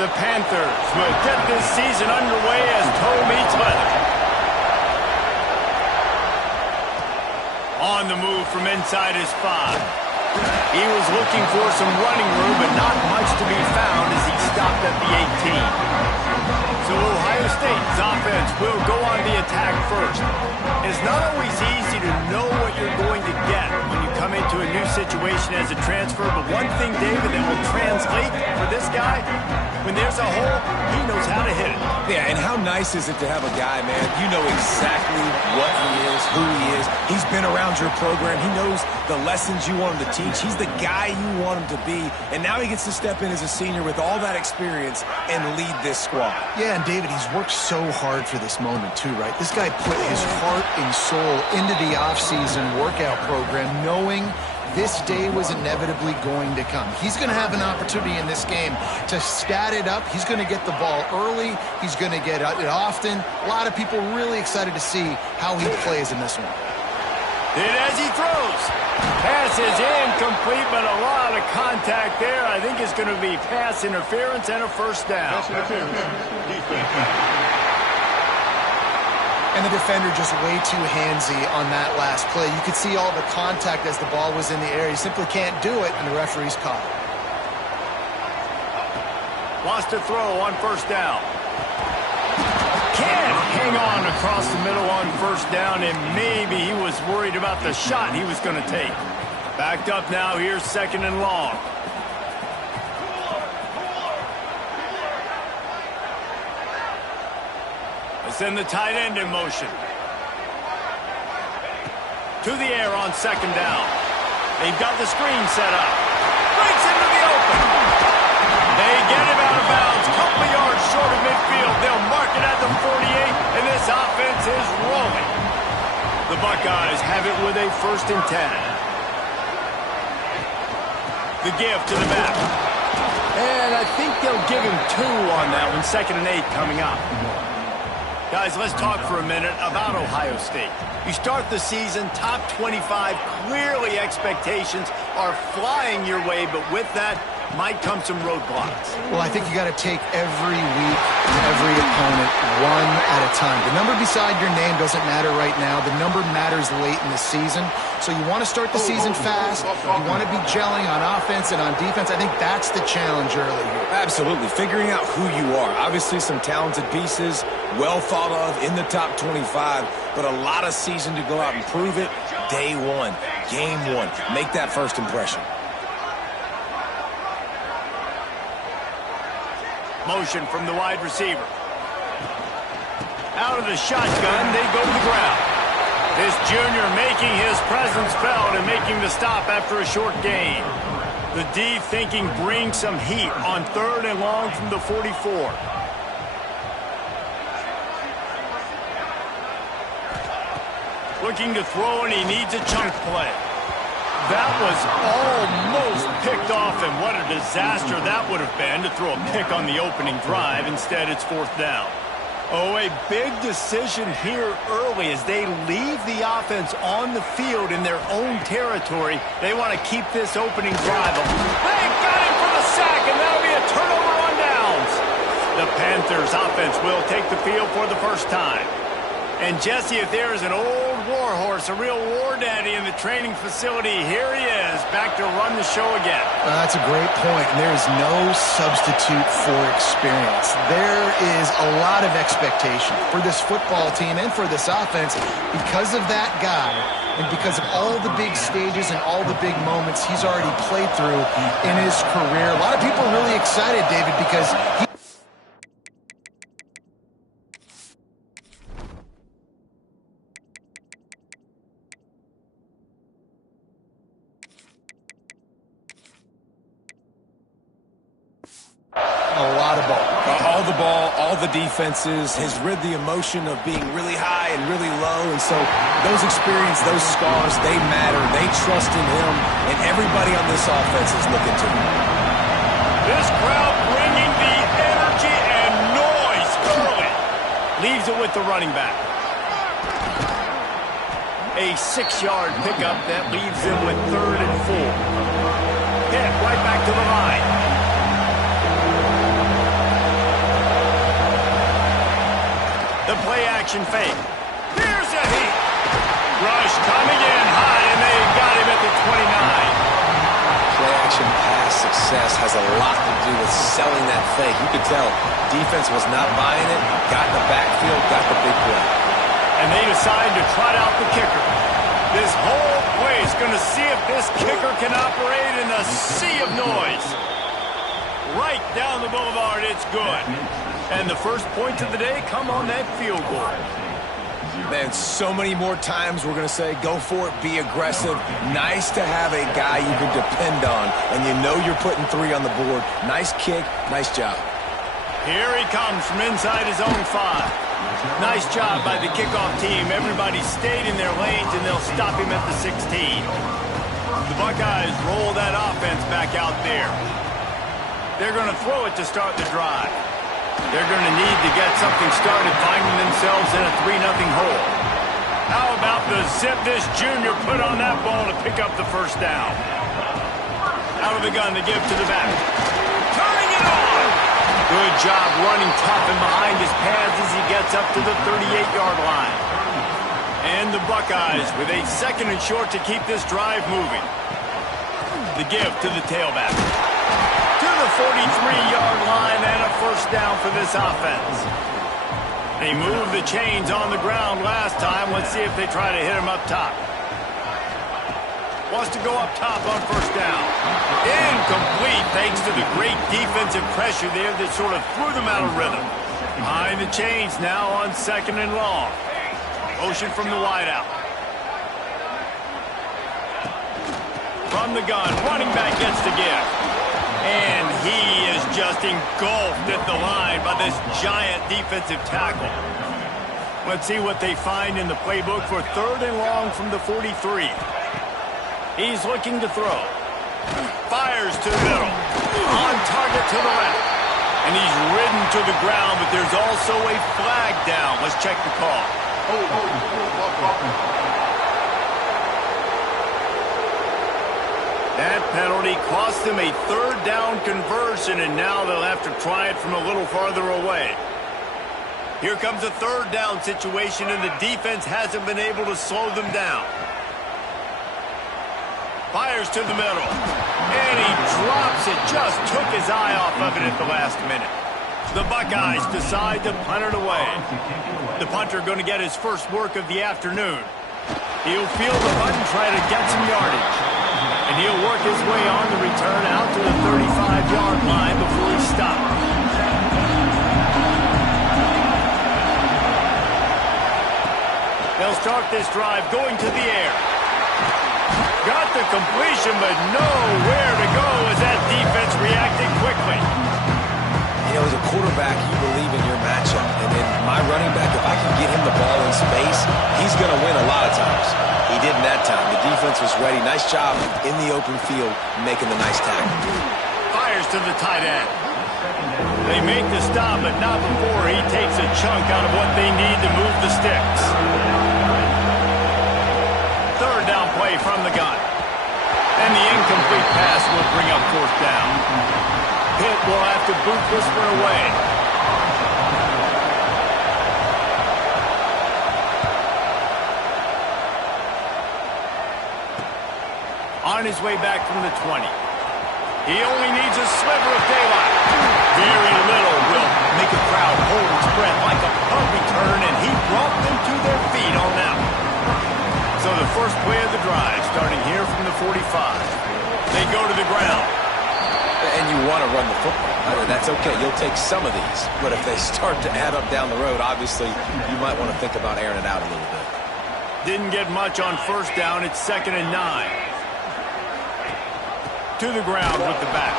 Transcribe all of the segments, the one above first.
The Panthers will get this season underway as toe meets leather. On the move from inside his 5. He was looking for some running room, but not much to be found as he stopped at the 18. So Ohio State's offense will go on the attack first. It's not always easy to know what you're going to get when you come into a new situation as a transfer, but one thing, David, that will translate for this guy, when there's a hole, he knows how to hit it. Yeah, and how nice is it to have a guy, man, you know exactly what he is, who he is. He's been around your program. He knows the lessons you want him to teach. He's the guy you want him to be, and now he gets to step in as a senior with all that experience and lead this squad. Yeah, and David, he's worked so hard for this moment too, right? This guy put his heart and soul into the offseason workout program, knowing this day was inevitably going to come. He's going to have an opportunity in this game to stat it up. He's going to get the ball early. He's going to get it often. A lot of people really excited to see how he plays in this one. And as he throws, pass is incomplete, but a lot of contact there. I think it's going to be pass interference and a first down. And the defender just way too handsy on that last play. You could see all the contact as the ball was in the air. He simply can't do it, and the referee's caught it. Wants to throw on first down. Can't hang on across the middle on first down, and maybe he was worried about the shot he was going to take. Backed up now, here's second and long. Send the tight end in motion. To the air on second down. They've got the screen set up. Breaks into the open. They get him out of bounds. Couple of yards short of midfield. They'll mark it at the 48, and this offense is rolling. The Buckeyes have it with a 1st and 10. The give to the back. And I think they'll give him 2 on that one. 2nd and 8 coming up. Guys, let's talk for a minute about Ohio State. You start the season top 25. Clearly expectations are flying your way, but with that might come some roadblocks. Well, I think you got to take every week and every opponent one at a time. The number beside your name doesn't matter right now. The number matters late in the season. So you want to start the season fast. You want to be gelling on offense and on defense. I think that's the challenge early here. Absolutely. Figuring out who you are. Obviously some talented pieces, well thought of in the top 25, but a lot of season to go out and prove it. Day one, game one. Make that first impression. Motion from the wide receiver. Out of the shotgun, they go to the ground. This junior making his presence felt and making the stop after a short gain. The D thinking bring some heat on 3rd and long from the 44. Looking to throw, and he needs a chunk play. That was almost picked off, and what a disaster that would have been to throw a pick on the opening drive. Instead, it's 4th down. Oh, a big decision here early as they leave the offense on the field in their own territory. They want to keep this opening drive. They got him for the sack, and that'll be a turnover on downs. The Panthers offense will take the field for the first time. And Jesse, if there is an old war horse, a real war daddy in the training facility, here he is, back to run the show again. That's a great point, and there is no substitute for experience. There is a lot of expectation for this football team and for this offense because of that guy and because of all the big stages and all the big moments he's already played through in his career. A lot of people are really excited, David, because he all the defenses, has rid the emotion of being really high and really low, and so those experiences, those scars, they matter. They trust in him, and everybody on this offense is looking to him. This crowd bringing the energy and noise early. Leaves it with the running back. A 6-yard pickup that leaves them with 3rd and 4. Hit right back to the line. play-action fake. Here's a heat. Rush coming in high, and they got him at the 29. Play-action pass success has a lot to do with selling that fake. You could tell defense was not buying it, got in the backfield, got the big play. And they decide to trot out the kicker. This whole play is going to see if this kicker can operate in the sea of noise. Right down the boulevard, it's good. And the first points of the day come on that field goal. Man, so many more times we're going to say, go for it, be aggressive. Nice to have a guy you can depend on, and you know you're putting 3 on the board. Nice kick, nice job. Here he comes from inside his own 5. Nice job by the kickoff team. Everybody stayed in their lanes, and they'll stop him at the 16. The Buckeyes roll that offense back out there. They're going to throw it to start the drive. They're going to need to get something started, finding themselves in a 3-0 hole. How about the zip this junior put on that ball to pick up the first down? Out of the gun to give to the back. Turning it on! Good job running tough and behind his pads as he gets up to the 38-yard line. And the Buckeyes with a 2nd and short to keep this drive moving. The give to the tailback. To the 43-yard line and a first down for this offense. They moved the chains on the ground last time. Let's see if they try to hit him up top. Wants to go up top on first down. Incomplete thanks to the great defensive pressure there that sort of threw them out of rhythm. Behind the chains now on 2nd and long. Motion from the wideout. From the gun, running back gets the give. And he is just engulfed at the line by this giant defensive tackle. Let's see what they find in the playbook for 3rd and long from the 43. He's looking to throw. Fires to the middle. On target to the left. And he's ridden to the ground, but there's also a flag down. Let's check the call. That penalty cost them a 3rd down conversion, and now they'll have to try it from a little farther away. Here comes a 3rd down situation, and the defense hasn't been able to slow them down. Fires to the middle. And he drops it. Just took his eye off of it at the last minute. The Buckeyes decide to punt it away. The punter going to get his first work of the afternoon. He'll field the punt and try to get some yardage. And he'll work his way on the return out to the 35-yard line before he stops. They'll start this drive going to the air. Got the completion, but nowhere to go as that defense reacted quickly. You know, as a quarterback, you believe in your matchup. And in my running back, if I can get him the ball in space, he's going to win a lot of times. He didn't that time. The defense was ready. Nice job in the open field making the nice tackle. Fires to the tight end. They make the stop, but not before he takes a chunk out of what they need to move the sticks. 3rd down play from the gun. And the incomplete pass will bring up 4th down. Pitt will have to boot this one away. On his way back from the 20. He only needs a sliver of daylight. Very little will make a crowd hold its breath like a punt return, and he brought them to their feet on that one. So the first play of the drive, starting here from the 45. They go to the ground. And you want to run the football. I mean, that's okay. You'll take some of these. But if they start to add up down the road, obviously, you might want to think about airing it out a little bit. Didn't get much on first down. It's 2nd and 9. To the ground with the back.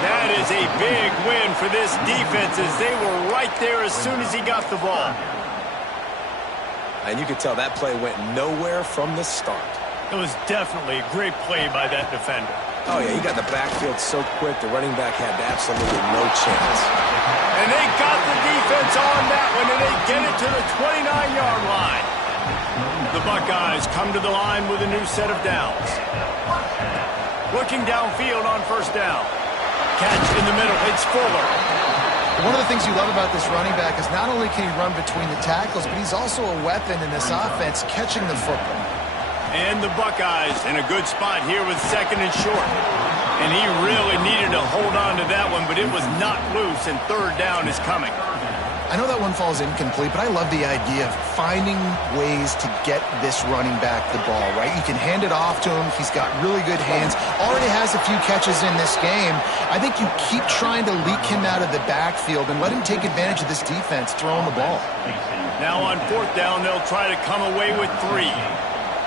That is a big win for this defense as they were right there as soon as he got the ball. And you could tell that play went nowhere from the start. It was definitely a great play by that defender. Oh, yeah, he got the backfield so quick, the running back had absolutely no chance. And they got the defense on that one, and they get it to the 29-yard line. The Buckeyes come to the line with a new set of downs. Looking downfield on first down. Catch in the middle. It's Fuller. One of the things you love about this running back is not only can he run between the tackles, but he's also a weapon in this offense catching the football. And the Buckeyes in a good spot here with 2nd and short. And he really needed to hold on to that one, but it was knocked loose, and 3rd down is coming. I know that one falls incomplete, but I love the idea of finding ways to get this running back the ball, right? You can hand it off to him. He's got really good hands. Already has a few catches in this game. I think you keep trying to leak him out of the backfield and let him take advantage of this defense throwing the ball. Now on 4th down, they'll try to come away with 3.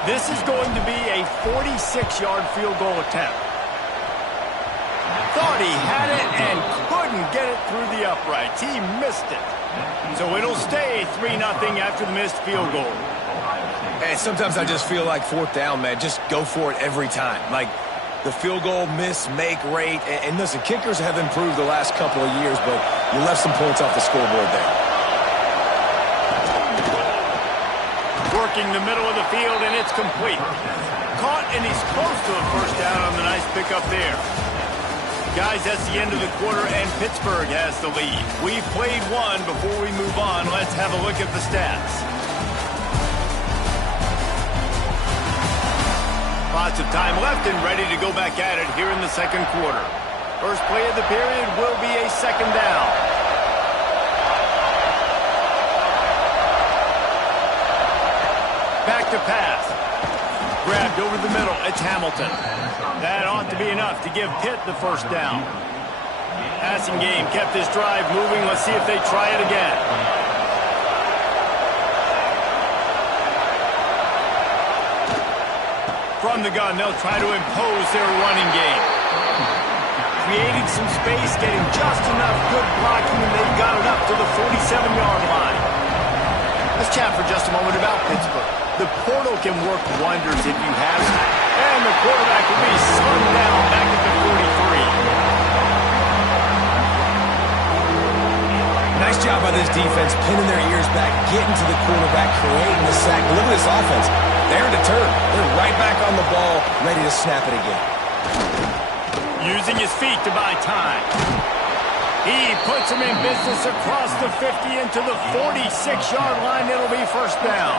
This is going to be a 46-yard field goal attempt. Thought he had it and couldn't get it through the uprights. He missed it. So it'll stay 3-0 after the missed field goal. And sometimes I just feel like 4th down, man, just go for it every time. Like the field goal miss-make rate. And listen, kickers have improved the last couple of years, but you left some points off the scoreboard there. Working the middle of the field, and it's complete. Caught, and he's close to a 1st down on the nice pickup there. Guys, that's the end of the quarter, and Pittsburgh has the lead. We've played one. Before we move on, let's have a look at the stats. Lots of time left and ready to go back at it here in the 2nd quarter. First play of the period will be a 2nd down. Back to pass. Grabbed over the middle. It's Hamilton. That ought to be enough to give Pitt the 1st down. Passing game kept this drive moving. Let's see if they try it again. From the gun, they'll try to impose their running game. Creating some space, getting just enough good blocking, and they got it up to the 47-yard line. Let's chat for just a moment about Pittsburgh. The portal can work wonders if you have it. And the quarterback will be slung down back at the 43. Nice job by this defense, pinning their ears back, getting to the quarterback, creating the sack. Look at this offense. They're deterred. They're right back on the ball, ready to snap it again. Using his feet to buy time. He puts him in business across the 50 into the 46-yard line. It'll be 1st down.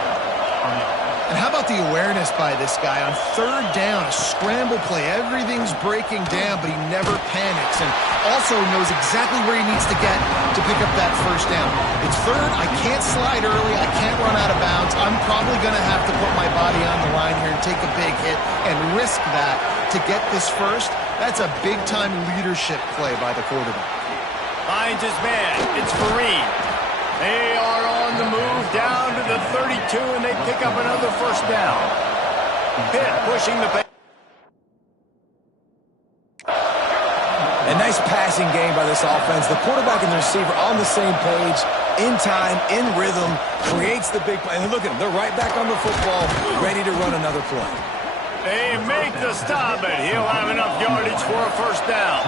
And how about the awareness by this guy on 3rd down, a scramble play. Everything's breaking down, but he never panics and also knows exactly where he needs to get to pick up that 1st down. It's 3rd. I can't slide early. I can't run out of bounds. I'm probably going to have to put my body on the line here and take a big hit and risk that to get this 1st. That's a big-time leadership play by the quarterback. Finds his man. It's Fareed. They are on the move down to the 32, and they pick up another 1st down. Pitt pushing the pace. A nice passing game by this offense. The quarterback and the receiver on the same page, in time, in rhythm, creates the big play. And look at them. They're right back on the football, ready to run another play. They make the stop, but he'll have enough yardage for a 1st down.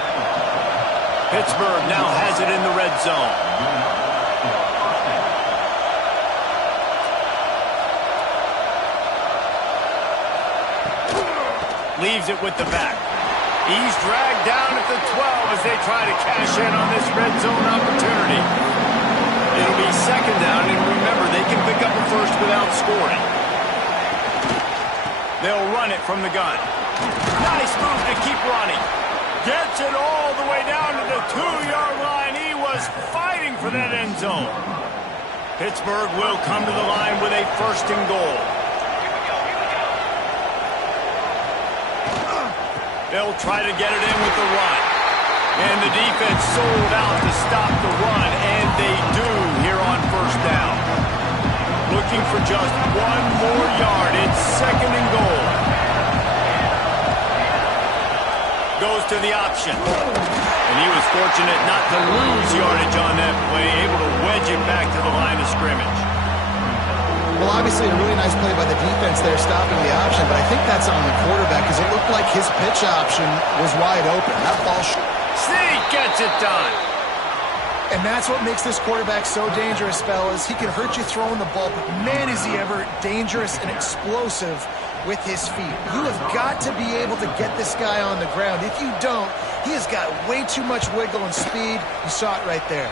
Pittsburgh now has it in the red zone. Leaves it with the back. He's dragged down at the 12 as they try to cash in on this red zone opportunity. It'll be 2nd down, and remember, they can pick up a 1st without scoring. They'll run it from the gun. Nice move to keep running. Gets it all the way down to the 2-yard line. He was fighting for that end zone. Pittsburgh will come to the line with a 1st and goal. They'll try to get it in with the run. And the defense sold out to stop the run, and they do here on 1st down. Looking for just one more yard. It's 2nd and goal. Goes to the option. And he was fortunate not to lose yardage on that play, able to wedge it back to the line of scrimmage. Well, obviously a really nice play by the defense there stopping the option, but I think that's on the quarterback because it looked like his pitch option was wide open. That ball... Sneak gets it done. And that's what makes this quarterback so dangerous, fellas. He can hurt you throwing the ball, but man, is he ever dangerous and explosive with his feet. You have got to be able to get this guy on the ground. If you don't, He has got way too much wiggle and speed. You saw it right there.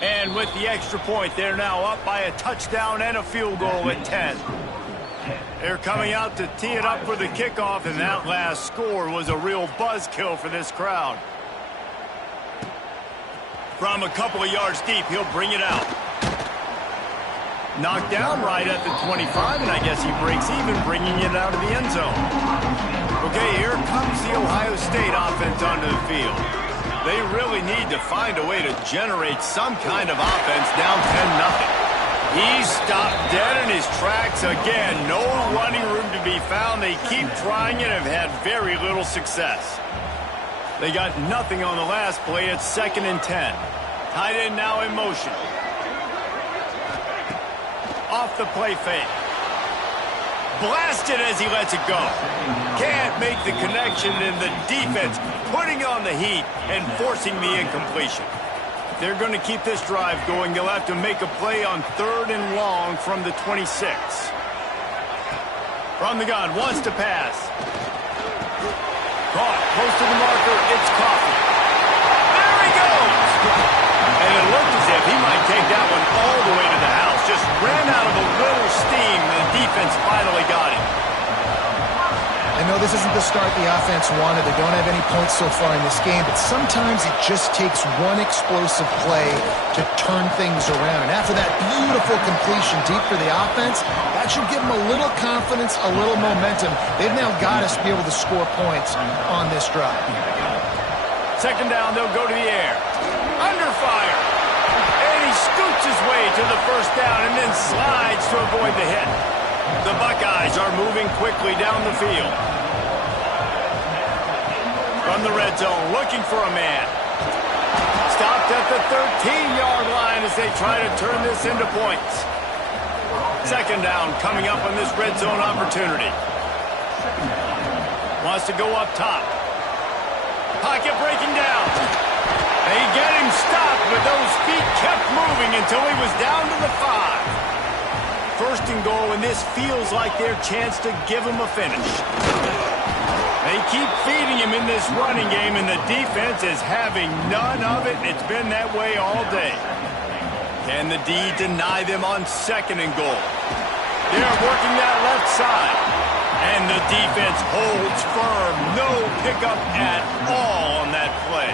And with the extra point, they're now up by a touchdown and a field goal at 10. They're coming out to tee it up for the kickoff, and that last score was a real buzzkill for this crowd. From a couple of yards deep, he'll bring it out. Knocked down right at the 25, and I guess he breaks even, bringing it out of the end zone. Okay, here comes the Ohio State offense onto the field. They really need to find a way to generate some kind of offense down 10-0. He's stopped dead in his tracks again. No running room to be found. They keep trying it and have had very little success. They got nothing on the last play. It's 2nd and 10. Tight end now in motion. Off the play fake. Blasted as he lets it go. Can't make the connection, and the defense putting on the heat and forcing the incompletion. They're going to keep this drive going. They'll have to make a play on 3rd and long from the 26. From the gun, wants to pass. Caught, close to the marker, it's Coffee. There he goes! And it looked as if he might take that one all the way to the house. Just ran out of a little steam, and the defense finally got him. I know this isn't the start the offense wanted. They don't have any points so far in this game, but sometimes it just takes one explosive play to turn things around. And after that beautiful completion deep for the offense, that should give them a little confidence, a little momentum. They've now got us to be able to score points on this drive. 2nd down, they'll go to the air. Under fire. And he scoots his way to the 1st down and then slides to avoid the hit. The Buckeyes are moving quickly down the field. From the red zone, looking for a man. Stopped at the 13-yard line as they try to turn this into points. 2nd down coming up on this red zone opportunity. Wants to go up top. Pocket breaking down. They get him stopped, but those feet kept moving until he was down to the 5. 1st and goal, and this feels like their chance to give him a finish. They keep feeding him in this running game, and the defense is having none of it. It's been that way all day. Can the D deny them on 2nd and goal? They're working that left side, and the defense holds firm. No pickup at all on that play.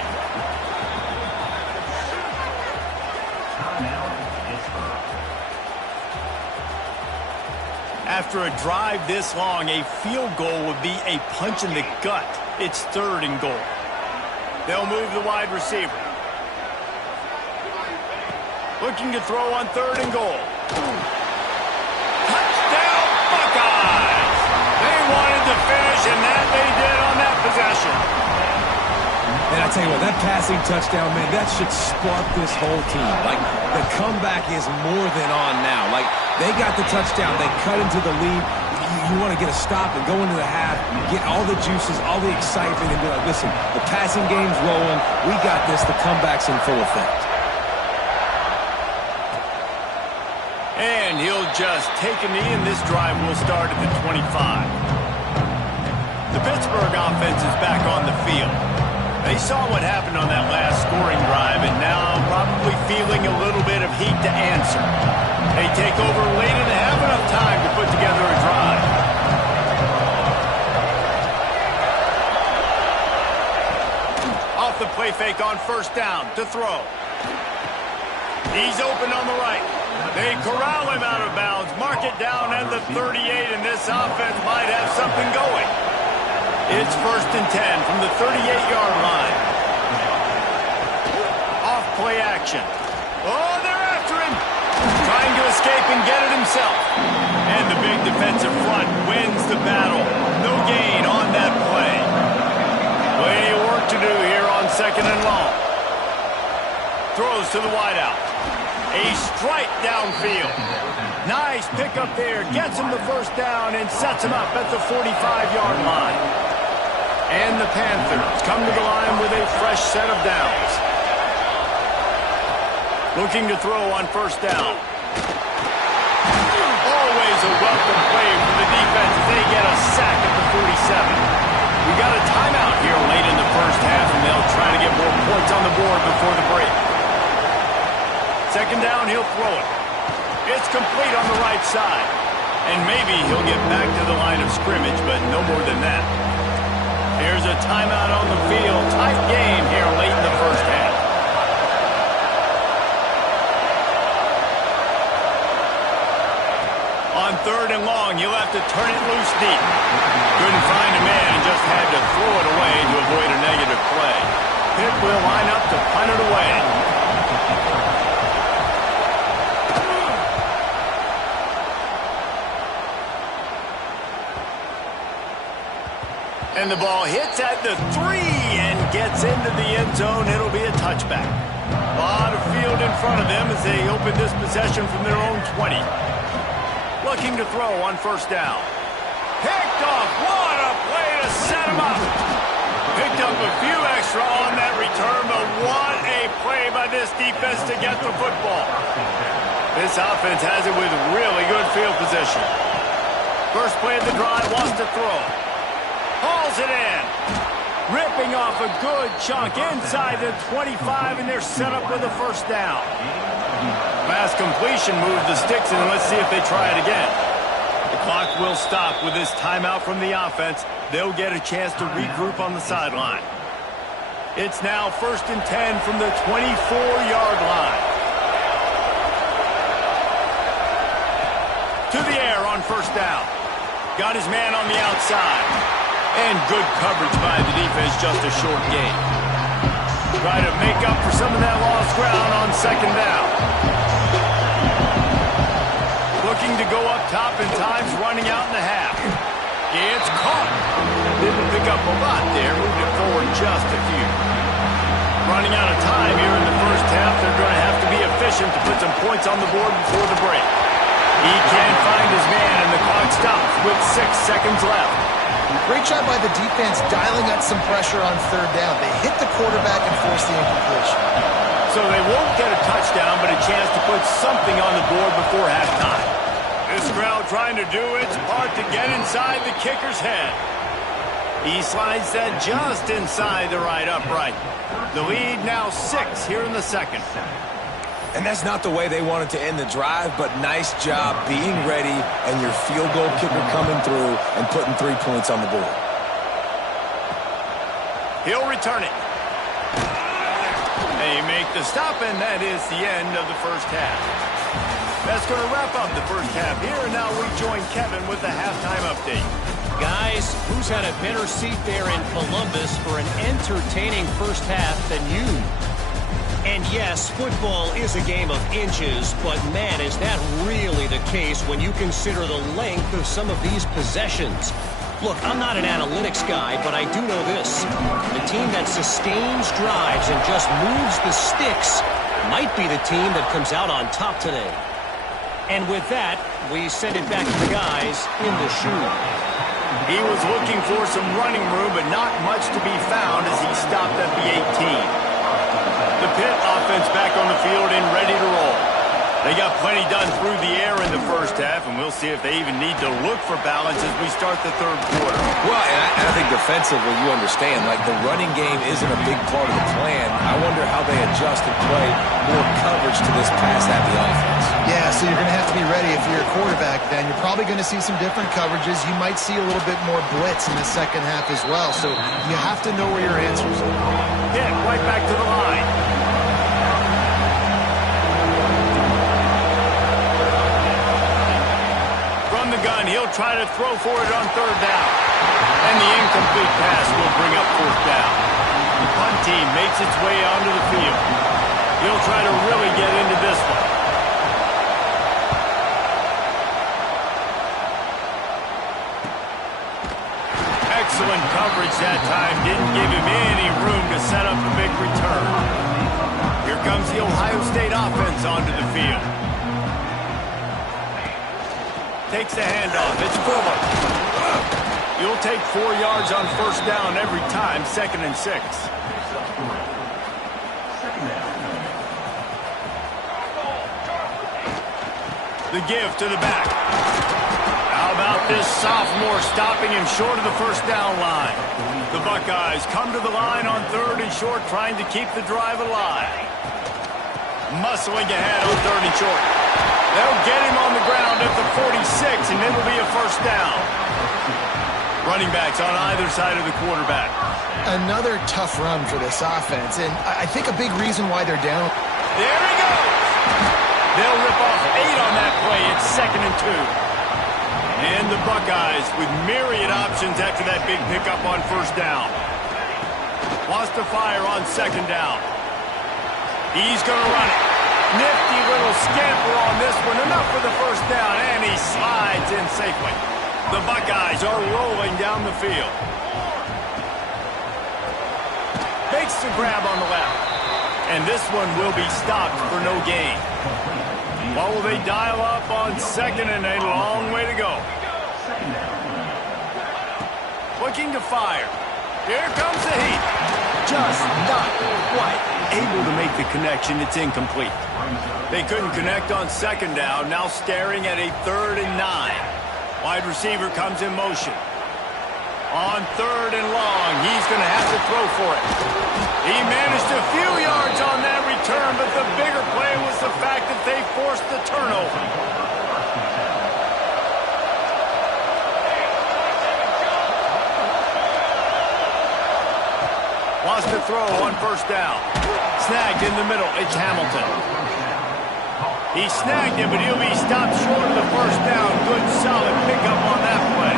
After a drive this long, a field goal would be a punch in the gut. It's 3rd and goal. They'll move the wide receiver. Looking to throw on 3rd and goal. Touchdown, Buckeyes! They wanted to finish, and that they did on that possession. And I tell you what, that passing touchdown, man, that should spark this whole team. Like, the comeback is more than on now. Like, they got the touchdown. They cut into the lead. You want to get a stop and go into the half, get all the juices, all the excitement, and be like, listen, the passing game's rolling. We got this. The comeback's in full effect. And he'll just take a knee, and this drive will start at the 25. The Pittsburgh offense is back on the field. They saw what happened on that last scoring drive, and now probably feeling a little bit of heat to answer. They take over late and have enough time to put together a drive. play fake on first down to throw. He's open on the right. They corral him out of bounds. Mark it down at the 38, and this offense might have something going. It's 1st and 10 from the 38-yard line. Off play action. Oh, they're after him. Trying to escape and get it himself. And the big defensive front wins the battle. No gain on that play. Plenty of work to do here on 2nd and long. Throws to the wideout. A strike downfield. Nice pickup there. Gets him the first down and sets him up at the 45-yard line. And the Panthers come to the line with a fresh set of downs. Looking to throw on first down. Always a welcome play for the defense as they get a sack at the 47. We got a timeout here late in the first half, and they'll try to get more points on the board before the break. 2nd down, he'll throw it. It's complete on the right side. And maybe he'll get back to the line of scrimmage, but no more than that. Here's a timeout on the field. Tight game here late in the first half. On 3rd and long, you'll have to turn it loose deep. Couldn't find a man and just had to throw it away to avoid a negative play. Pitt will line up to punt it away. And the ball hits at the 3 and gets into the end zone. It'll be a touchback. A lot of field in front of them as they open this possession from their own 20. Looking to throw on first down. Picked off. What a play to set him up. Picked up a few extra on that return, but what a play by this defense to get the football. This offense has it with really good field position. First play of the drive, wants to throw. Hauls it in. Ripping off a good chunk inside the 25, and they're set up with a first down. Pass completion moved the sticks, and let's see if they try it again. The clock will stop with this timeout from the offense. They'll get a chance to regroup on the sideline. It's now 1st and 10 from the 24-yard line. To the air on first down. Got his man on the outside. And good coverage by the defense, just a short gain. Try to make up for some of that lost ground on 2nd down. Looking to go up top, and time's running out in the half. It's caught. Didn't pick up a lot there, moved it forward just a few. Running out of time here in the first half. They're going to have to be efficient to put some points on the board before the break. He can't find his man, and the clock stops with 6 seconds left. Great job by the defense dialing up some pressure on 3rd down. They hit the quarterback and forced the incompletion. So they won't get a touchdown, but a chance to put something on the board before halftime. This crowd trying to do its part to get inside the kicker's head. He slides that just inside the right upright. The lead now 6 here in the 2nd. And that's not the way they wanted to end the drive, but nice job being ready and your field goal kicker coming through and putting 3 points on the board. He'll return it. They make the stop, and that is the end of the first half. That's going to wrap up the first half here, and now we join Kevin with the halftime update. Guys, who's had a better seat there in Columbus for an entertaining first half than you? And yes, football is a game of inches, but man, is that really the case when you consider the length of some of these possessions. Look, I'm not an analytics guy, but I do know this. The team that sustains drives and just moves the sticks might be the team that comes out on top today. And with that, we send it back to the guys in the shoe. He was looking for some running room, but not much to be found as he stopped at the 18. The Pitt offense back on the field and ready to roll. They got plenty done through the air in the first half, and we'll see if they even need to look for balance as we start the 3rd quarter. Well, and I think defensively, you understand, like the running game isn't a big part of the plan. I wonder how they adjust and play more coverage to this pass-happy offense. Yeah, so you're going to have to be ready if you're a quarterback then. You're probably going to see some different coverages. You might see a little bit more blitz in the second half as well. So you have to know where your answers are. Hit right back to the line. From the gun, he'll try to throw for it on third down. And the incomplete pass will bring up fourth down. The punt team makes its way onto the field. He'll try to really get into this one. Excellent coverage that time. Didn't give him any room to set up a big return. Here comes the Ohio State offense onto the field. Takes the handoff. It's Fuller. You'll take 4 yards on first down every time, 2nd and 6. The give to the back. How about this sophomore stopping him short of the first down line? The Buckeyes come to the line on 3rd and short, trying to keep the drive alive. Muscling ahead on 3rd and short. They'll get him on the ground at the 46, and it'll be a first down. Running backs on either side of the quarterback. Another tough run for this offense, and I think a big reason why they're down. There he goes! They'll rip off 8 on that play. It's 2nd and 2. And the Buckeyes with myriad options after that big pickup on first down. Wants to fire on 2nd down. He's going to run it. Nifty little scamper on this one. Enough for the first down, and he slides in safely. The Buckeyes are rolling down the field. Makes the grab on the left. And this one will be stopped for no gain. What will they dial up on 2nd and a long way to go? Looking to fire. Here comes the heat. Just not quite able to make the connection. It's incomplete. They couldn't connect on 2nd down. Now staring at a 3rd and 9. Wide receiver comes in motion. On 3rd and long, he's going to have to throw for it. He managed a few yards on that return, but the bigger play was the fact that they forced the turnover. Wants to throw on first down. Snagged in the middle. It's Hamilton. He snagged it, but he'll be stopped short of the first down. Good, solid pickup on that play.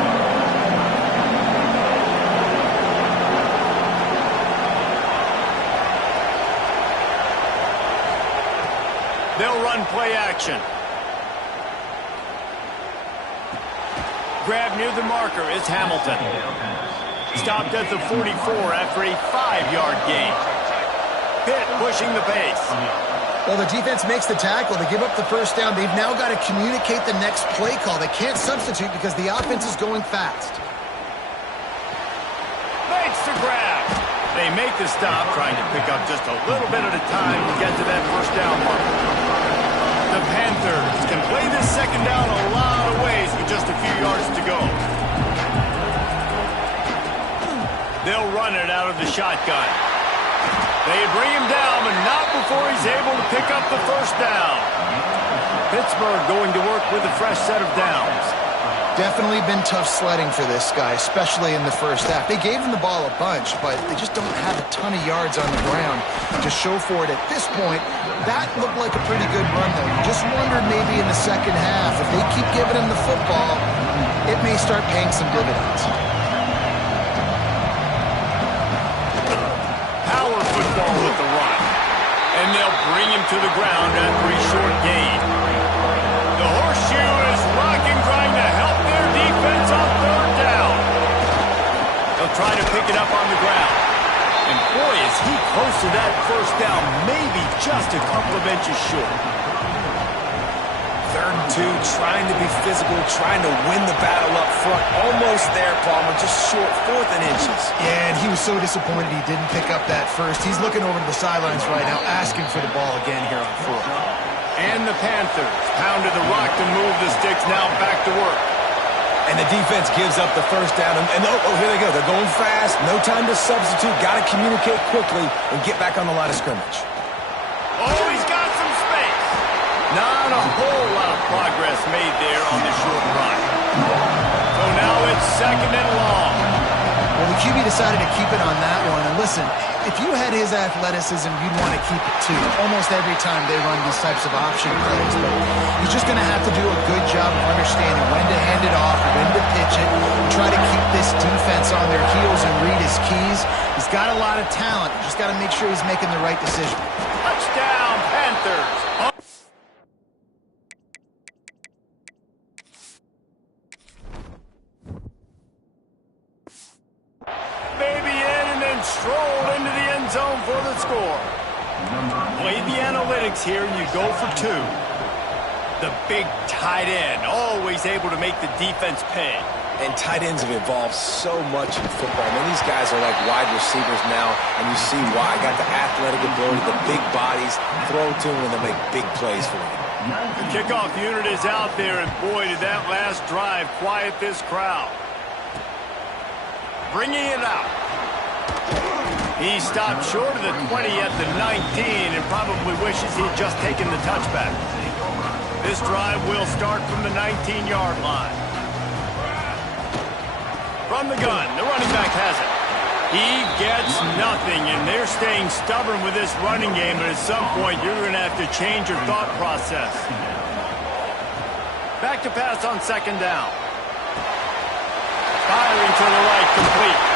They'll run play action. Grab near the marker is Hamilton. Stopped at the 44 after a 5-yard gain. Pitt pushing the pace. Well, the defense makes the tackle. They give up the first down. They've now got to communicate the next play call. They can't substitute because the offense is going fast. Makes the grab. They make the stop, trying to pick up just a little bit at a time to get to that first down mark. The Panthers can play this 2nd down a lot of ways with just a few yards to go. They'll run it out of the shotgun. They bring him down, but not before he's able to pick up the first down. Pittsburgh going to work with a fresh set of downs. Definitely been tough sledding for this guy, especially in the first half. They gave him the ball a bunch, but they just don't have a ton of yards on the ground to show for it at this point. That looked like a pretty good run, though. You just wondered maybe in the second half, if they keep giving him the football, it may start paying some dividends. Power football with the run. And they'll bring him to the ground after a short gain. The horseshoe is rocking, trying to help their defense on 3rd down. They'll try to pick it up on the ground. And boy, is he close to that first down, maybe just a couple of inches short. 3rd and 2, trying to be physical, trying to win the battle up front. Almost there, Palmer, just short, 4th and inches. Yeah, and he was so disappointed he didn't pick up that first. He's looking over to the sidelines right now, asking for the ball again here on 4th. And the Panthers pounded the rock to move the sticks, now back to work. And the defense gives up the first down. And here they go. They're going fast. No time to substitute. Got to communicate quickly and get back on the line of scrimmage. Oh, he's got some space. Not a whole lot of progress made there on the short run. So now it's second and long. Well, the QB decided to keep it on that one. And listen, if you had his athleticism, you'd want to keep it too. Almost every time they run these types of option plays. But he's just going to have to do a good job of understanding when to hand it off, when to pitch it, and try to keep this defense on their heels and read his keys. He's got a lot of talent. You just got to make sure he's making the right decision. Touchdown, Panthers. Strolled into the end zone for the score. Play the analytics here, and you go for two. The big tight end, always able to make the defense pay. And tight ends have evolved so much in football. I mean, these guys are like wide receivers now, and you see why. Got the athletic ability, the big bodies, throw to them, and they make big plays for you. The kickoff unit is out there, and boy, did that last drive quiet this crowd. Bringing it out. He stopped short of the 20 at the 19 and probably wishes he'd just taken the touchback. This drive will start from the 19-yard line. From the gun, the running back has it. He gets nothing, and they're staying stubborn with this running game, but at some point you're going to have to change your thought process. Back to pass on second down. Firing to the right, complete.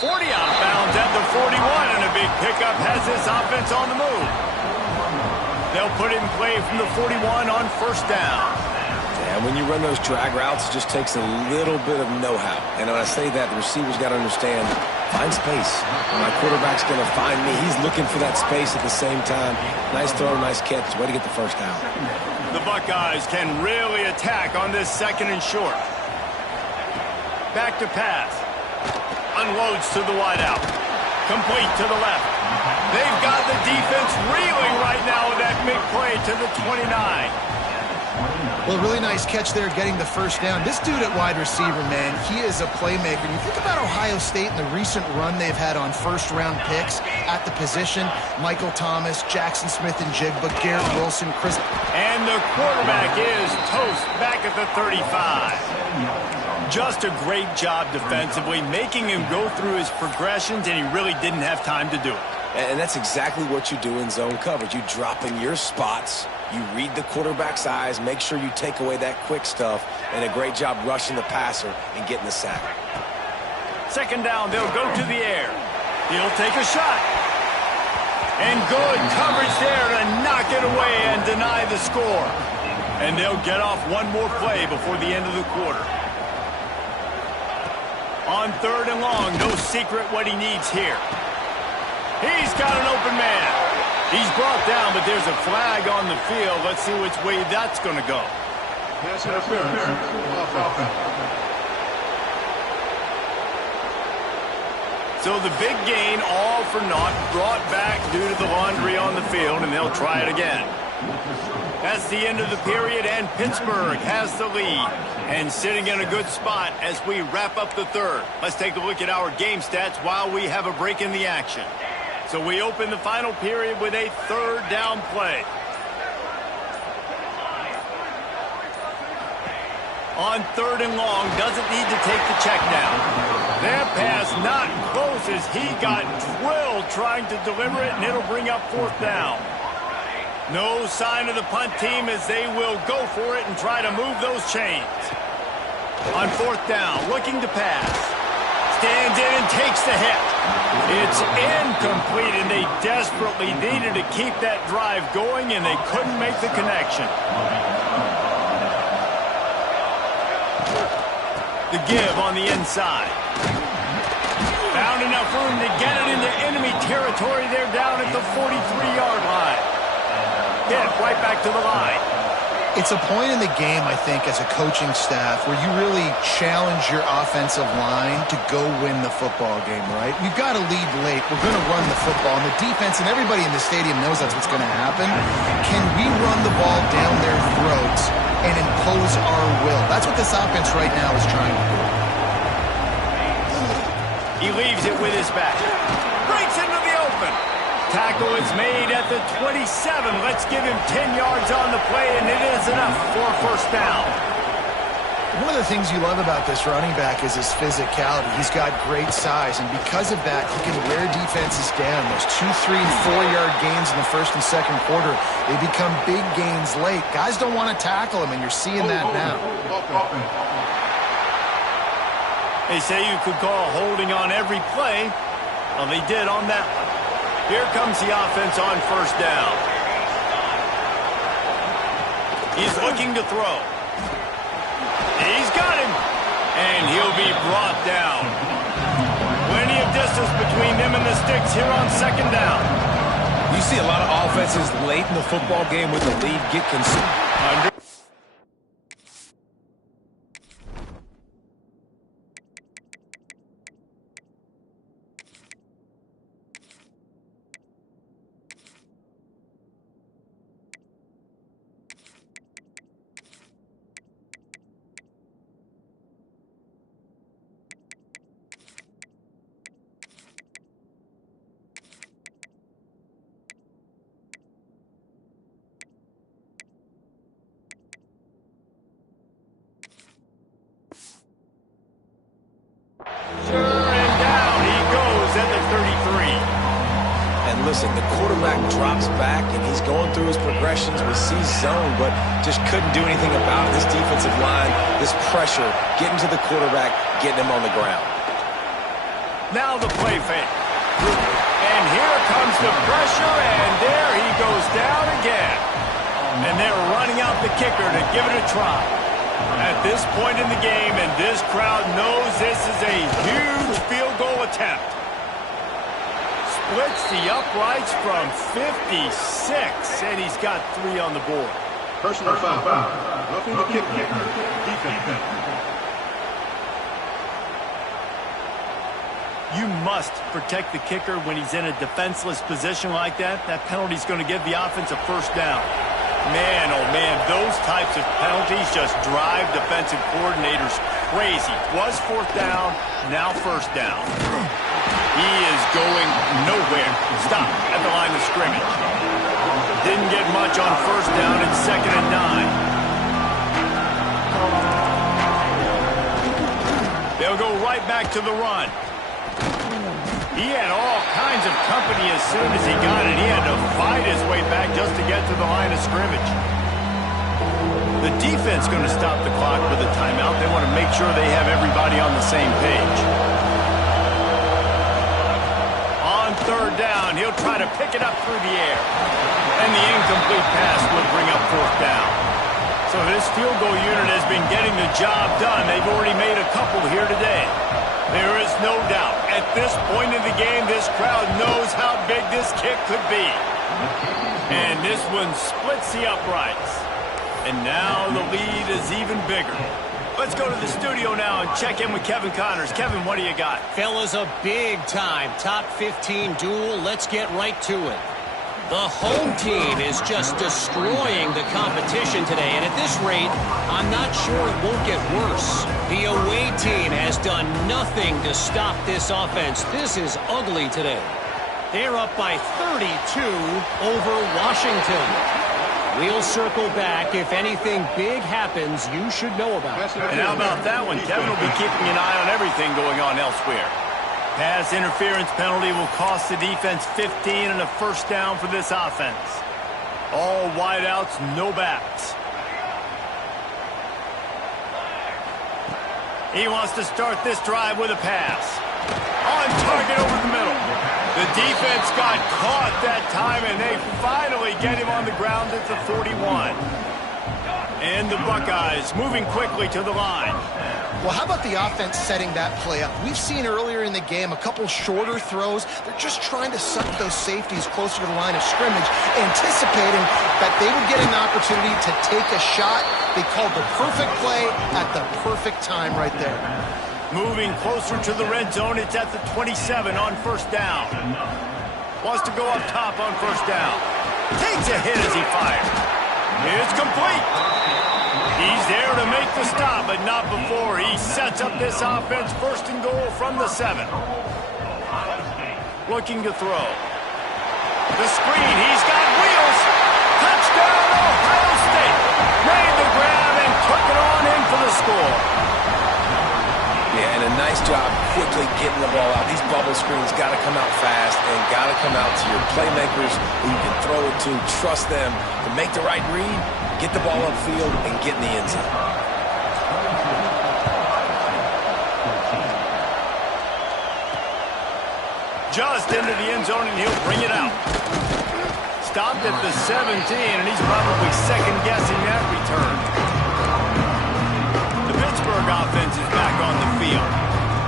40 out of bounds at the 41, and a big pickup has this offense on the move. They'll put it in play from the 41 on first down. And when you run those drag routes, it just takes a little bit of know-how. And when I say that, the receiver's got to understand, find space. My quarterback's going to find me. He's looking for that space at the same time. Nice throw, nice catch. Way to get the first down. The Buckeyes can really attack on this second and short. Back to pass. Unloads to the wideout. Complete to the left. They've got the defense reeling right now with that big play to the 29. Well, really nice catch there getting the first down. This dude at wide receiver, man, he is a playmaker. You think about Ohio State and the recent run they've had on first-round picks at the position. Michael Thomas, Jackson Smith-Njigba, Garrett Wilson, Chris. And the quarterback is toast back at the 35. Just a great job defensively, making him go through his progressions, and he really didn't have time to do it. And that's exactly what you do in zone coverage. You drop in your spots, you read the quarterback's eyes, make sure you take away that quick stuff, and a great job rushing the passer and getting the sack. Second down, they'll go to the air. He'll take a shot. And good coverage there to knock it away and deny the score. And they'll get off one more play before the end of the quarter. On third and long, no secret what he needs here. He's got an open man. He's brought down, but there's a flag on the field. Let's see which way that's going to go. Pass interference. So the big gain, all for naught, brought back due to the laundry on the field, and they'll try it again. That's the end of the period, and Pittsburgh has the lead and sitting in a good spot as we wrap up the third. Let's take a look at our game stats while we have a break in the action. So we open the final period with a third down play. On third and long, doesn't need to take the check down. That pass not close as he got drilled trying to deliver it, and it'll bring up fourth down. No sign of the punt team as they will go for it and try to move those chains. On fourth down, looking to pass. Stands in and takes the hit. It's incomplete, and they desperately needed to keep that drive going, and they couldn't make the connection. The give on the inside. Found enough room to get it into enemy territory. They're down at the 43-yard line. Hit right back to the line. It's a point in the game, I think, as a coaching staff where you really challenge your offensive line to go win the football game, right? We've got to lead late. We're going to run the football. And the defense and everybody in the stadium knows that's what's going to happen. Can we run the ball down their throats and impose our will? That's what this offense right now is trying to do. He leaves it with his back. Breaks into the open. Tackle is made at the 27. Let's give him 10 yards on the play, and it is enough for a first down. One of the things you love about this running back is his physicality. He's got great size, and because of that, he can wear defenses down. Those 2, 3, and 4-yard gains in the first and second quarter, they become big gains late. Guys don't want to tackle him, and you're seeing that now. They say you could call holding on every play. Well, they did on that one. Here comes the offense on first down. He's looking to throw. He's got him. And he'll be brought down. Plenty of distance between them and the sticks here on second down. You see a lot of offenses late in the football game with the lead get consumed. And down he goes at the 33. And listen, the quarterback drops back, and he's going through his progressions. We see zone, but just couldn't do anything about it. This defensive line, this pressure, getting to the quarterback, getting him on the ground. Now the play fake. And here comes the pressure, and there he goes down again. And they're running out the kicker to give it a try. At this point in the game, and this crowd knows this is a huge field goal attempt. Splits the uprights from 56, and he's got 3 on the board. Personal foul. Roughing the kicker. Defense. You must protect the kicker when he's in a defenseless position like that. That penalty's going to give the offense a first down. Man, oh man, those types of penalties just drive defensive coordinators crazy. Was fourth down, now first down. He is going nowhere. Stop at the line of scrimmage. Didn't get much on first down and 2nd and 9. They'll go right back to the run. He had all kinds of company as soon as he got it. He had to fight his way back just to get to the line of scrimmage. The defense going to stop the clock with a timeout. They want to make sure they have everybody on the same page. On third down, he'll try to pick it up through the air. And the incomplete pass will bring up fourth down. So this field goal unit has been getting the job done. They've already made a couple here today. There is no doubt. At this point in the game, this crowd knows how big this kick could be. And this one splits the uprights. And now the lead is even bigger. Let's go to the studio now and check in with Kevin Connors. Kevin, what do you got? Fellas, a big-time top 15 duel. Let's get right to it. The home team is just destroying the competition today, and at this rate, I'm not sure it won't get worse. The away team has done nothing to stop this offense. This is ugly today. They're up by 32 over Washington. We'll circle back. If anything big happens, you should know about it. And how about that one? Kevin will be keeping an eye on everything going on elsewhere. Pass interference penalty will cost the defense 15 and a first down for this offense. All wideouts, no backs. He wants to start this drive with a pass. On target over the middle. The defense got caught that time, and they finally get him on the ground at the 41. And the Buckeyes moving quickly to the line. Well, how about the offense setting that play up? We've seen earlier in the game a couple shorter throws. They're just trying to suck those safeties closer to the line of scrimmage, anticipating that they would get an opportunity to take a shot. They called the perfect play at the perfect time right there. Moving closer to the red zone, it's at the 27 on first down. Wants to go up top on first down. Takes a hit as he fires. It's complete. He's there to make the stop, but not before. He sets up this offense first and goal from the 7. Looking to throw. The screen, he's got wheels. Touchdown, Ohio State. Made the grab and took it on in for the score. Yeah, and a nice job quickly getting the ball out. These bubble screens got to come out fast and got to come out to your playmakers who you can throw it to. Trust them to make the right read, get the ball upfield, and get in the end zone. Just into the end zone, and he'll bring it out. Stopped at the 17, and he's probably second-guessing that return. The Pittsburgh offense is back on the field.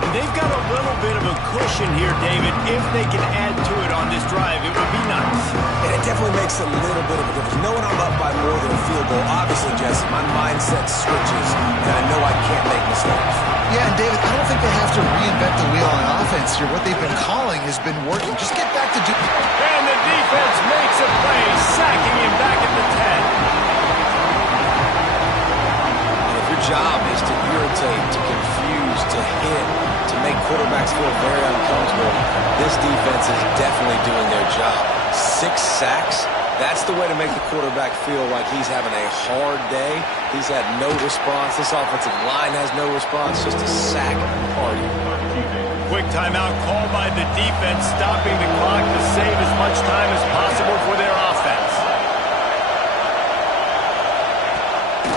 And they've got a little bit of a cushion here, David. If they can add to it on this drive, it would be nice. And it definitely makes a little bit of a difference. Knowing I'm up by more than a field goal, obviously, Jesse, my mindset switches, and I know I can't make mistakes. Yeah, and David, I don't think they have to reinvent the wheel on offense here. What they've been calling has been working. Just get back to do. And the defense makes a play, sacking him back at the 10. And if your job is to irritate, to confuse, to hit, to make quarterbacks feel very uncomfortable, this defense is definitely doing their job. 6 sacks. That's the way to make the quarterback feel like he's having a hard day. He's had no response. This offensive line has no response. Just a sack party. Quick timeout called by the defense, stopping the clock to save as much time as possible for their offense.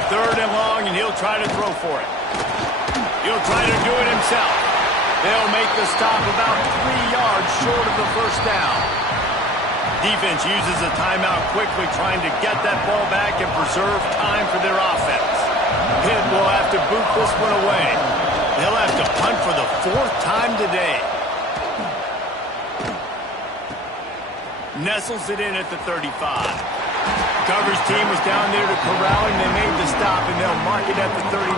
3rd and long, and he'll try to throw for it. He'll try to do it himself. They'll make the stop about 3 yards short of the first down. Defense uses a timeout quickly, trying to get that ball back and preserve time for their offense. Pitt will have to boot this one away. They'll have to punt for the 4th time today. Nestles it in at the 35. Coverage team was down there to corral him. They made the stop, and they'll mark it at the 39.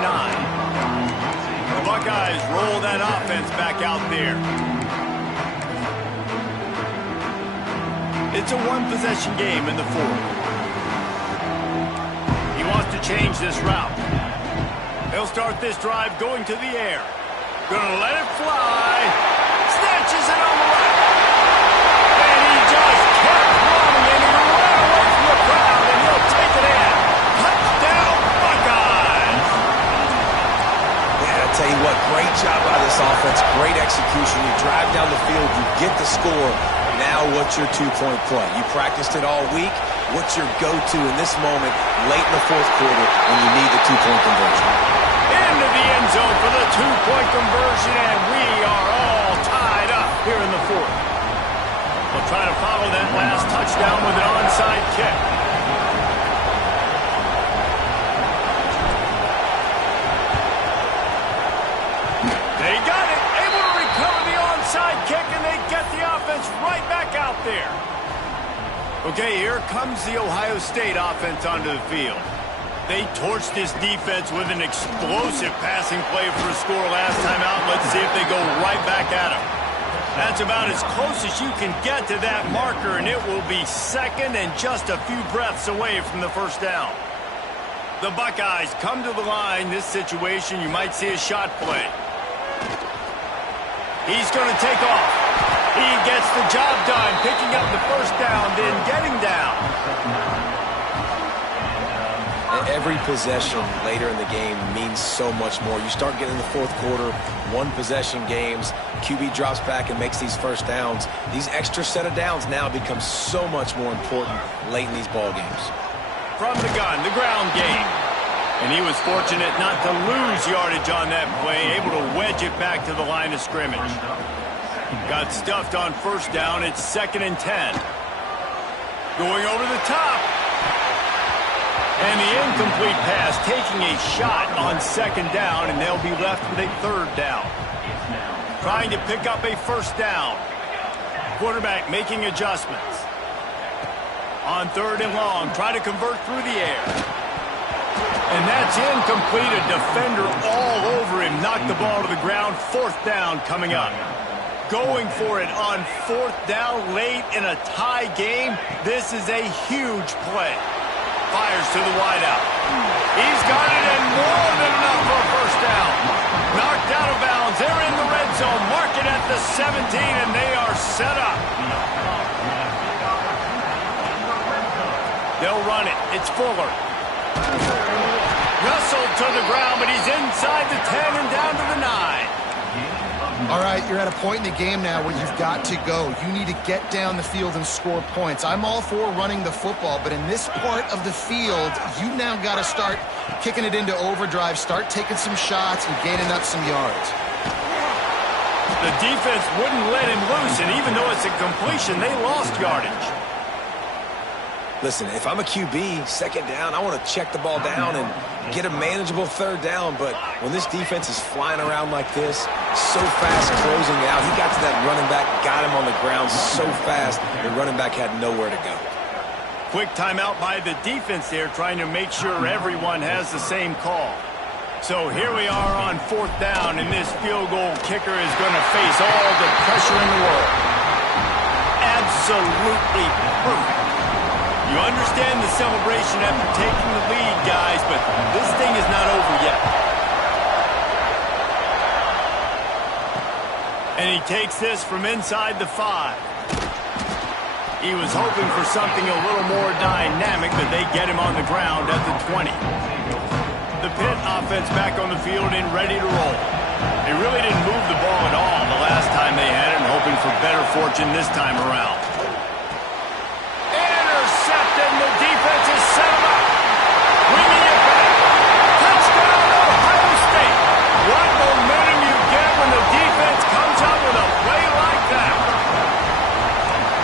The Buckeyes roll that offense back out there. It's a 1-possession game in the 4th. He wants to change this route. He'll start this drive going to the air. Gonna let it fly. Snatches it on the right. And he just kept running, and he ran away from the crowd, and he'll take it in. Touchdown, Buckeyes! Yeah, I tell you what, great job by this offense. Great execution. You drive down the field, you get the score. Now what's your 2-point play? You practiced it all week. What's your go-to in this moment late in the 4th quarter when you need the 2-point conversion? Into the end zone for the 2-point conversion, and we are all tied up here in the 4th. We'll try to follow that last touchdown with an onside kick. They got it. Able to recover the onside kick, and they get the offense right back out there. Okay, here comes the Ohio State offense onto the field. They torched this defense with an explosive passing play for a score last time out. Let's see if they go right back at him. That's about as close as you can get to that marker, and it will be 2nd and just a few breaths away from the first down. The Buckeyes come to the line. This situation, you might see a shot play. He's going to take off. He gets the job done, picking up the first down, then getting down. Every possession later in the game means so much more. You start getting in the 4th quarter, 1-possession games, QB drops back and makes these first downs. These extra set of downs now become so much more important late in these ball games. From the gun, the ground game. And he was fortunate not to lose yardage on that play, able to wedge it back to the line of scrimmage. Got stuffed on first down. It's 2nd and 10. Going over the top. And the incomplete pass taking a shot on second down, and they'll be left with a third down. Trying to pick up a first down. Quarterback making adjustments. On third and long, try to convert through the air. And that's incomplete. A defender all over him. Knocked the ball to the ground. Fourth down coming up. Going for it on fourth down late in a tie game. This is a huge play. Fires to the wideout. He's got it, and more than enough for a first down. Knocked out of bounds. They're in the red zone. Mark it at the 17, and they are set up. They'll run it. It's Fuller. Wrestled to the ground, but he's inside the 10 and down to the 9. All right, you're at a point in the game now where you've got to go. You need to get down the field and score points. I'm all for running the football, but in this part of the field, you now got to start kicking it into overdrive, start taking some shots and gaining up some yards. The defense wouldn't let him loose, and even though it's a completion, they lost yardage. Listen, if I'm a QB, second down, I want to check the ball down and get a manageable third down. But when this defense is flying around like this, so fast closing out, he got to that running back, got him on the ground so fast, the running back had nowhere to go. Quick timeout by the defense there, trying to make sure everyone has the same call. So here we are on fourth down, and this field goal kicker is going to face all the pressure in the world. Absolutely perfect. You understand the celebration after taking the lead, guys, but this thing is not over yet. And he takes this from inside the 5. He was hoping for something a little more dynamic, but they get him on the ground at the 20. The Pitt offense back on the field and ready to roll. They really didn't move the ball at all the last time they had it, and hoping for better fortune this time around. And the defense has set him up. Bringing it back. Touchdown, Ohio State. What momentum you get when the defense comes up with a play like that.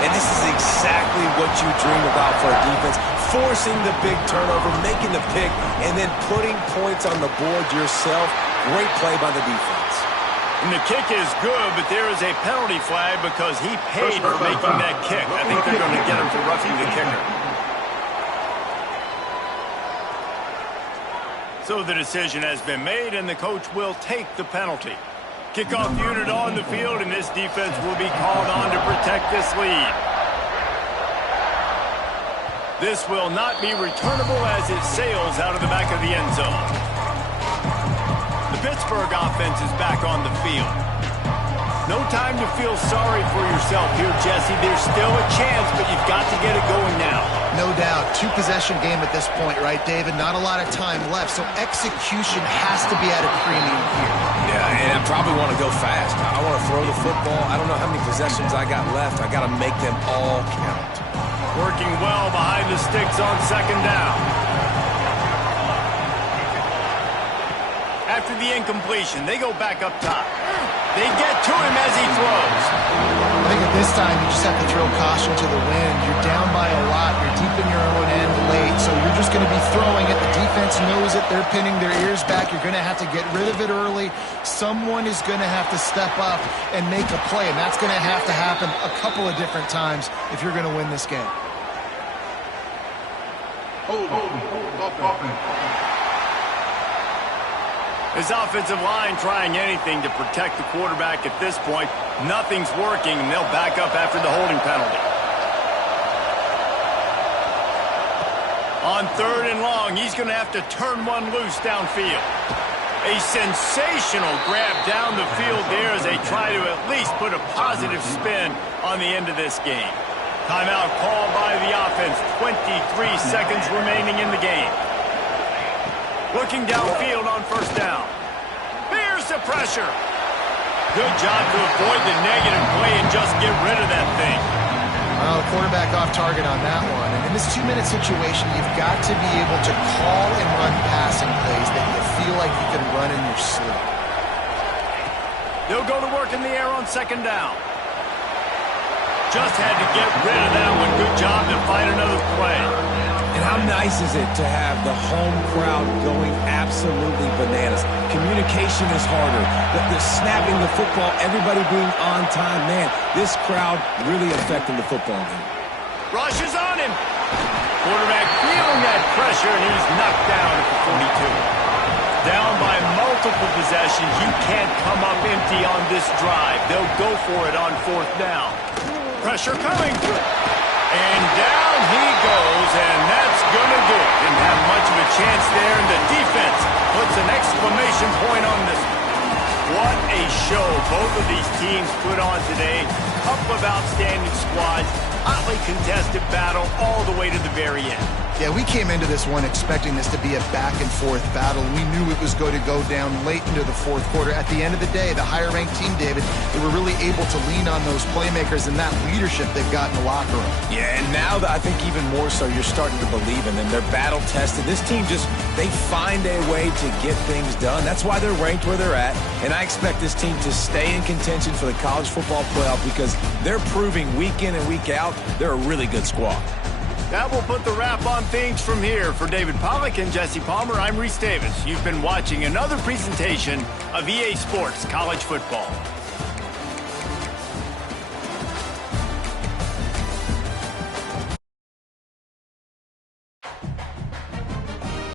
And this is exactly what you dream about for a defense. Forcing the big turnover, making the pick, and then putting points on the board yourself. Great play by the defense. And the kick is good, but there is a penalty flag because he paid for making that kick. I think they're going to get him for roughing the kicker. So the decision has been made, and the coach will take the penalty. Kickoff unit on the field, and this defense will be called on to protect this lead. This will not be returnable as it sails out of the back of the end zone. The Pittsburgh offense is back on the field. No time to feel sorry for yourself here, Jesse. There's still a chance, but you've got to get it going now. No doubt. Two-possession game at this point, right, David? Not a lot of time left, so execution has to be at a premium here. Yeah, and I probably want to go fast. I want to throw the football. I don't know how many possessions I got left. I got to make them all count. Working well behind the sticks on second down. After the incompletion, they go back up top. They get to him as he throws. I think at this time, you just have to throw caution to the wind. You're down by a lot. You're deep in your own end late, so you're just going to be throwing it. The defense knows it. They're pinning their ears back. You're going to have to get rid of it early. Someone is going to have to step up and make a play, and that's going to have to happen a couple of different times if you're going to win this game. His offensive line trying anything to protect the quarterback at this point. Nothing's working, and they'll back up after the holding penalty. On third and long, he's going to have to turn one loose downfield. A sensational grab down the field there as they try to at least put a positive spin on the end of this game. Timeout called by the offense. 23 seconds remaining in the game. Looking downfield on first down. Here's the pressure. Good job to avoid the negative play and just get rid of that thing. Well, quarterback off target on that one. And in this 2-minute situation, you've got to be able to call and run passing plays that you feel like you can run in your sleep. They'll go to work in the air on second down. Just had to get rid of that one. Good job to find another play. And how How nice is it to have the home crowd going absolutely bananas? Communication is harder. The snapping the football, everybody being on time. Man, this crowd really affecting the football game. Rush is on him. Quarterback feeling that pressure, and he's knocked down at the 42. Down by multiple possessions. You can't come up empty on this drive. They'll go for it on 4th down. Pressure coming. And down he goes, and that's going to do it. Didn't have much of a chance there, and the defense puts an exclamation point on this. What a show both of these teams put on today. Couple of outstanding squads. Hotly contested battle all the way to the very end. Yeah, we came into this one expecting this to be a back-and-forth battle. We knew it was going to go down late into the 4th quarter. At the end of the day, the higher-ranked team, David, they were really able to lean on those playmakers and that leadership they've got in the locker room. Yeah, and now I think even more so, you're starting to believe in them. They're battle-tested. This team they find a way to get things done. That's why they're ranked where they're at. And I expect this team to stay in contention for the college football playoff because they're proving week in and week out they're a really good squad. That will put the wrap on things from here. For David Pollack and Jesse Palmer, I'm Reese Davis. You've been watching another presentation of EA Sports College Football.